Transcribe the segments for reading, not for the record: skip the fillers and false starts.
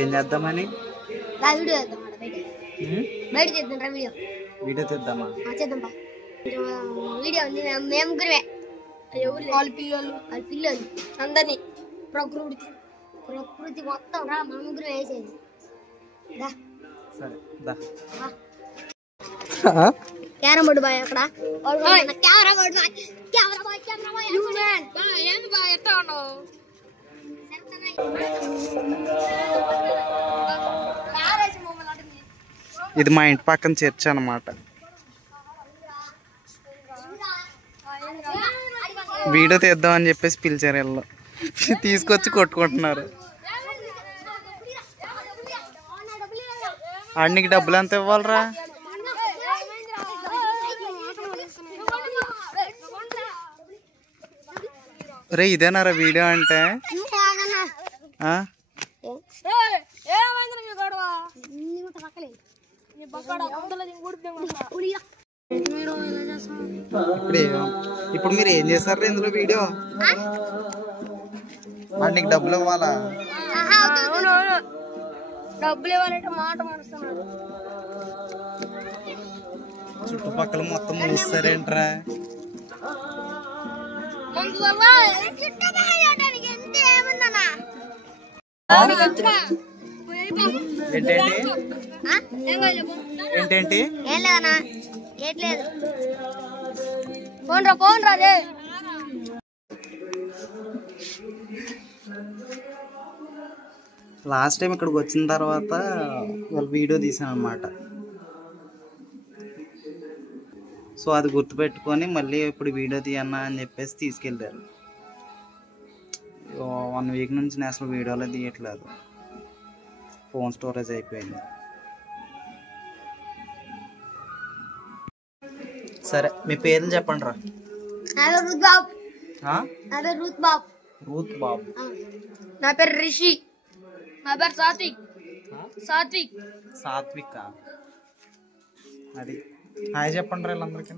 ఏం చేద్దామని వీడియో చేద్దాం బయట చేద్దాం వీడియో వీడియో తీద్దామా చేద్దాం వీడియో ఉంది మేము ముగ్గురమే వాళ్ళ పిల్లలు అందరినీ ప్రకృతి మొత్తం రా మా ముగ్గురు వేసేది సరే దా క్యారమ్ బోర్డు బాయ్ అక్కడ కెమెరా బోర్డు ఏంది బా ఎట్లా ఉన్నావు ఇది మా ఇంటి పక్కన చర్చ్ అన్నమాట. వీడియో తీద్దామని చెప్పేసి పిలిచారు వీళ్ళు, తీసుకొచ్చి కొట్టుకుంటున్నారు. ఆడికి డబ్బులు ఎంత ఇవ్వాలరా? రే ఇదేనారా వీడియో అంటే? ఇప్పుడు మీరు ఏం చేస్తారు ఇందులో వీడియో? నీకు డబ్బులు ఇవ్వాలా? డబ్బులు ఇవ్వాలంటే మాట మారుస్తున్నారు. చుట్టుపక్కల మొత్తం మూస్తారేంట్రా? ఏంటేంటి ఏం లేదన్నా, ఏట్లేదు. పోన్రా రే. లాస్ట్ టైం ఇక్కడికి వచ్చిన తర్వాత వాళ్ళు వీడియో తీసాను అనమాట. సో అది గుర్తుపెట్టుకొని మళ్ళీ ఇప్పుడు వీడియో తీయన్నా అని చెప్పేసి తీసుకెళ్ళారు. 1 వీక్ నుంచి నేను అసలు వీడియోలో తీయట్లేదు, ఫోన్ స్టోరేజ్ అయిపోయింది. సరే మీ పేర్లు చెప్పండి రా. రూత్ బాబు. నా పేరు రిషి. నా పేరు సాత్విక్. అది హాయ్ చెప్పండి రా వీళ్ళందరికీ.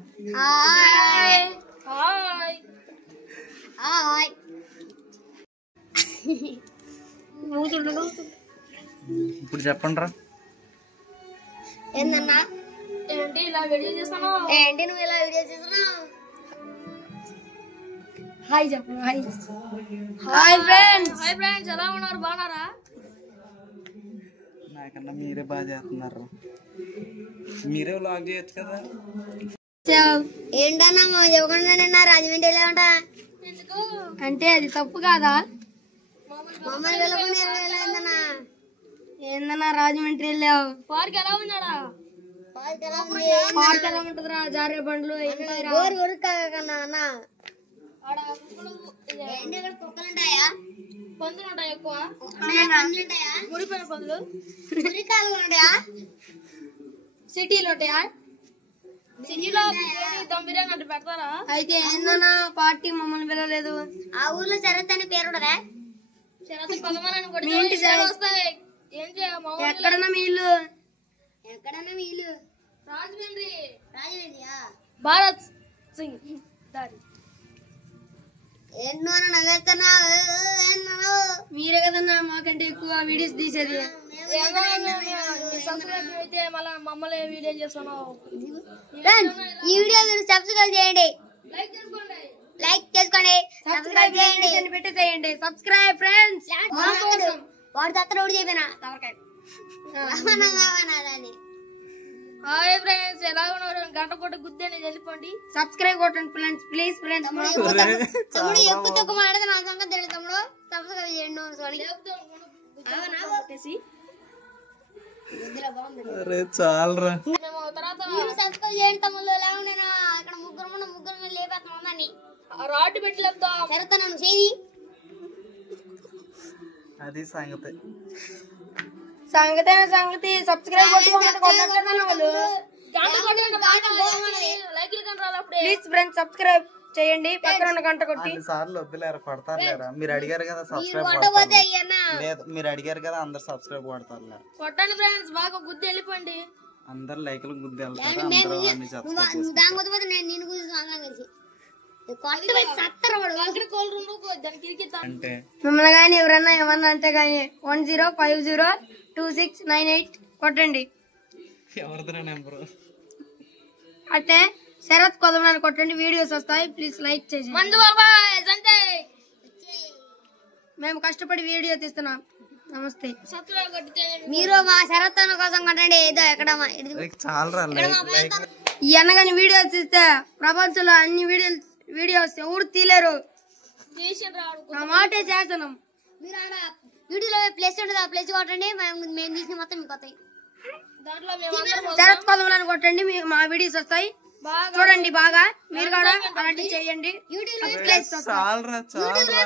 ఇప్పుడు చెప్పండి రా. ఏందన్నా? ఏంటి ఇలా వీడియో చేస్తాను? ఏంటి నువ్వు ఇలా వీడియో చేస్తున్నావు? హాయ్ చెప్పు. హాయ్ ఫ్రెండ్స్ ఎలా ఉన్నారు? బాగున్నారా? నాకన్నా మీరే బాగా చేస్తున్నారు. మీరే వ్లాగ్ చేయొచ్చు కదా. ఏంటన్నా మా చెప్పకుండా నిన్న రాజమండ్రి వెళ్ళామంట. అంటే అది తప్పు కాదా? మమ్మల్ని వెళ్ళకుండా ఏందన్నా రాజమండ్రి వెళ్ళావు? పార్క్ ఎలా ఉన్నాడా? పార్క్ ఎలా ఉంటదిరా? జారే బండ్లు కుక్కలుంటాయా? పందులు ఉంటాయి ఎక్కువ. మురిపోయిన పందులు ఉంటాయా? సిటీలో ఉంటాయా? సిటీలో దమ్ బిర్యానీ అంటే పెడతారా? అయితే ఏందన్నా పార్టీ మమ్మల్ని పిలవలేదు? ఆ ఊర్లో చరత్ అని పేరు ఉండదా? వస్తాయి. ఎక్కడన్నా మీ ఇల్లు? రాజమండ్రి. భారత్ సింగ్ దారి. మీరే కదన్నా మాకంటే ఎక్కువ వీడియోస్ తీసేది. అయితే మళ్ళీ మమ్మల్ని వీడియో చేస్తున్నావు. ఈ వీడియో మీరు సబ్స్క్రైబ్ చేయండి, లైక్ చేసుకోండి, సబ్స్క్రైబ్ చేయండి, పెట్టేసేయండి. Subscribe friends. వాడు తత్తడు చెప్పినా హాయ్ ఫ్రెండ్స్ ఎలా ఉన్నారు? గంట కొట్ట గుద్దేని వెళ్ళిపోండి. సబ్స్క్రైబ్ కొట్టండి ఫ్రెండ్స్, ప్లీజ్ ఫ్రెండ్స్. తమ్ముడు ఎక్కువ తక్కువ మాట్లాడితే నా సంగతి తెలియదు. తమ్ముడు సబ్స్క్రైబ్ చేయండి. చాలరా సబ్స్క్రైబ్ చేయండి తమ్ముళ్ళు. ఎలా ఉండేనా ఇక్కడ ముగ్గురు లేపేస్తాం ఉందని రాడ్ పెట్టి లేపుతాం. సరేతాను చేయి. అది సంగతి. సబ్స్క్రైబ్ ప్లీజ్ ఫ్రెండ్స్, సబ్స్క్రైబ్ చేయండి. పక్కన ఉన్న గంట కొట్టి. సార్లు వద్దులేరా, కొడతారులేరా. మీరు అడిగారు కదా సబ్స్క్రైబ్ లేదు, మీరు అడిగారు కదా అందరు సబ్స్క్రైబ్ కొడతారులే. కొట్టండి ఫ్రెండ్స్, బాగా గుద్ది వెళ్ళిపోండి. అందరు లైక్లు గుద్ది వెళ్తారు. అంటే మిమ్మల్ని కానీ ఎవరన్నా ఏమన్నా అంటే కానీ 10502698 కొట్టండి. ఎవరిదిరా నెంబరు? అంటే శరత్ కొదమని కొట్టండి, వీడియోస్ వస్తాయి. ప్లీజ్ లైక్ చేసి మేము కష్టపడి వీడియో తీస్తున్నాం. నమస్తే. మీరు మా శరత్ అన్న కోసం కొట్టండి. ఏదో ఎక్కడ చాలరా ఈ అన్నగాని వీడియోస్ తీస్తే ప్రపంచంలో అన్ని వీడియోస్ ఎవరు తీలేరు. నా మాటే చేస్తున్నాం. మీరు ఆడ వీడియోలో ప్లేస్ ఉంటుంది, ఆ ప్లేస్ కొట్టండి. మేము తీసిన మొత్తం మీకు వస్తాయి. శరత్ కొదమని కొట్టండి, మా వీడియోస్ వస్తాయి. చూడండి బాగా, మీరు కూడా అలాంటివి చేయండి. చాలరా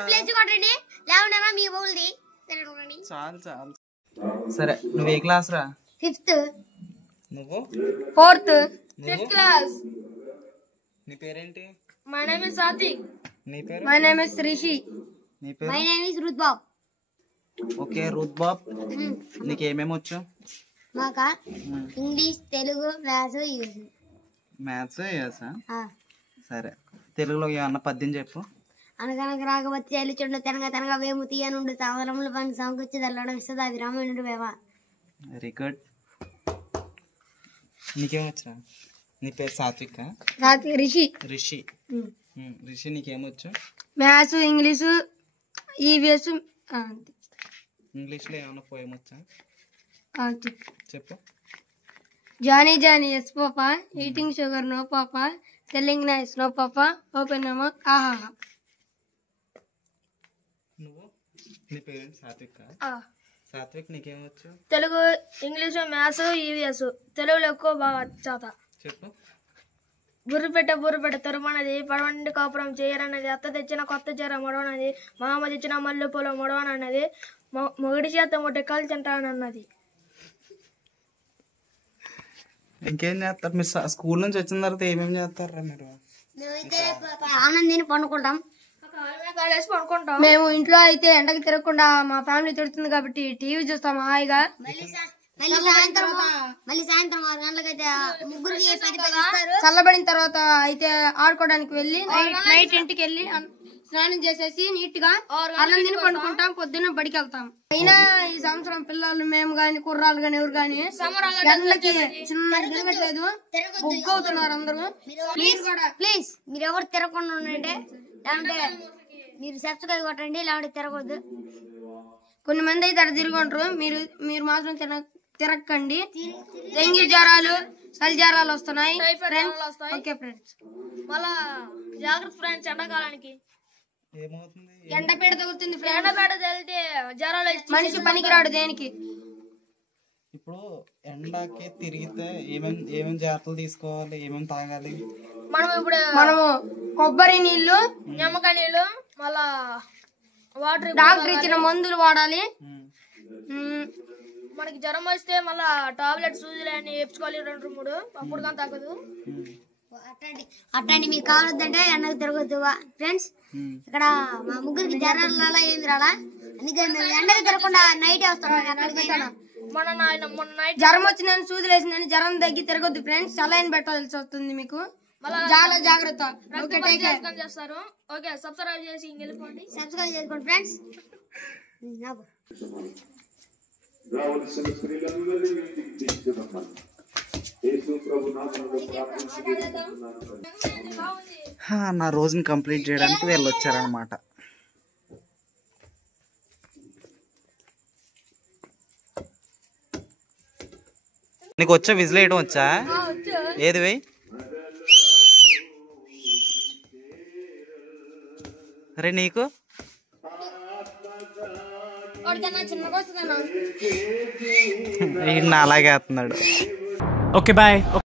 ప్లేస్ కొట్టండి, లేకుండా మీ బౌల్ది చాలు చాలు. సరే నువ్వు ఏ క్లాస్ రా? 5th. నువ్వు 4th. 5th class. నీ పేరేంటి? My name is Sathvik. నీ పేరు? My name is Rishi. నీ పేరు? My name is Ruth Bob. Okay Ruth Bob. నీకు ఏమేమి వచ్చు? మాకా ఇంగ్లీష్, తెలుగు, మ్యాథ్స్ మ్యాథ్స్. సరే తెలుగులో ఏమన్నా పద్యం చెప్పు. అనగనక రాగవచ్చి అల్లిచుండు తెనగ తెనగ వేము తీయనుండు సావరములు పని సంకొచ్చి దల్లడం ఇస్తుంది అవి రామనుడు వేవా. Very good. నీకేమొచ్చురా? నీ పేరు సాత్విక్? రిషి. రిషి. రిషి నీకేమొచ్చు? Maths, English, EVS. ఇంగ్లీష్లో ఏమన్నా పోయమొచ్చా? చెప్పు. Johnny Johnny yes papa, eating sugar no papa, telling lies no papa, open నమో ఆహా. నువ్వు? నీ పేరెంట్ సాత్విక్? సాత్విక్ నీకేమొచ్చు? Telugu, English, maths, EVS. తెలుగులో ఎక్కువ బాగా చదువుతా. చెప్పు. బుర్రపెట్ట తొరమన్నది, పడవండి కాపురం చేయరన్నది, అత్త తెచ్చిన కొత్త చీర మొడవనది, మామ తెచ్చిన మల్లె పూల మొడవనన్నది, మొగడి చేత మొట్టెక్కలు తింటానన్నది. ఇంకేం చేస్తారు మీరు? స్కూల్ నుంచి వచ్చిన తర్వాత ఏమేమి చేస్తారా మీరు? ఆనందిని పండుకుంటాం. మేము ఇంట్లో అయితే ఎండకి తిరగకుండా మా ఫ్యామిలీ తిడుతుంది కాబట్టి టీవీ చూస్తాం హాయిగా. మళ్ళీ సాయంత్రం 6 గంటలకైతే ముగ్గురికి చల్లబడిన తర్వాత అయితే ఆడుకోవడానికి వెళ్ళి నైట్ ఇంటికి వెళ్ళి స్నానం చేసేసి నీట్ గా అన్నం తిని పండుకుంటాం. పొద్దున్న బడికి వెళ్తాం. అయినా ఈ సంవత్సరం పిల్లలు మేము గాని కుర్రాలు గాని ఎవరు గాని ఎండలకి చిన్న తిరగట్లేదు, బొగ్గు అవుతున్నారు అందరూ. ప్లీజ్ మీరు ఎవరు తిరగకుండా ఉండండి, లేకుంటే మీరు సబ్స్క్రైబ్ కొట్టండి, లేకుంటే తిరగొద్దు. కొన్ని మంది అయితే అక్కడ తిరిగి ఉంటారు, మీరు మాత్రం తిరగకండి. డెంగ్యూ జ్వరాలు, చలి జ్వరాలు వస్తున్నాయి. ఓకే ఫ్రెండ్స్, మళ్ళా జాగ్రత్త ఫ్రెండ్స్. ఎండాకాలానికి ఎండపేడ తగులుతుంది. ఎండపేడ తగిలితే జ్వరాలు మనిషి పనికిరాడు దేనికి. ఇప్పుడు ఎండకి తిరిగితే ఏమేమి జాగ్రత్తలు తీసుకోవాలి, ఏమేమి తాగాలి? మనము కొబ్బరి నీళ్లు, నిమ్మకాయ నీళ్లు, మళ్ళా వాటర్, డాక్టర్ ఇచ్చిన మందులు వాడాలి. మనకి జ్వరం వస్తే మళ్ళా టాబ్లెట్ సూజీలు అని వేసుకోవాలి 2-3, అప్పుడు కానీ తగ్గదు. అట్లాంటి మీకు కావద్దంటే ఎండకు తిరగొద్దు ఫ్రెండ్స్. ఇక్కడ మా ముగ్గురికి జ్వరాలు అలా ఏమి రాలా, అందుకే మేము ఎండకు తిరగకుండా నైటే వస్తాం. మొన్న నైట్ జ్వరం వచ్చిందని సూదులు వేసిందని జ్వరం తగ్గి తిరగొద్దు ఫ్రెండ్స్. సలైన్ పెట్టాల్సి వస్తుంది మీకు, చాలా జాగ్రత్త. చేస్తారు. ఓకే సబ్స్క్రైబ్ చేసి వెళ్ళిపోండి. సబ్స్క్రైబ్ చేసుకోండి ఫ్రెండ్స్. నా రోజుని కంప్లీట్ చేయడానికి వీళ్ళు వచ్చారనమాట. నీకు వచ్చా విజిల్ వేయడం వచ్చా? ఏది వేయి. అరే నీకు అలాగే వేస్తున్నాడు. Okay bye.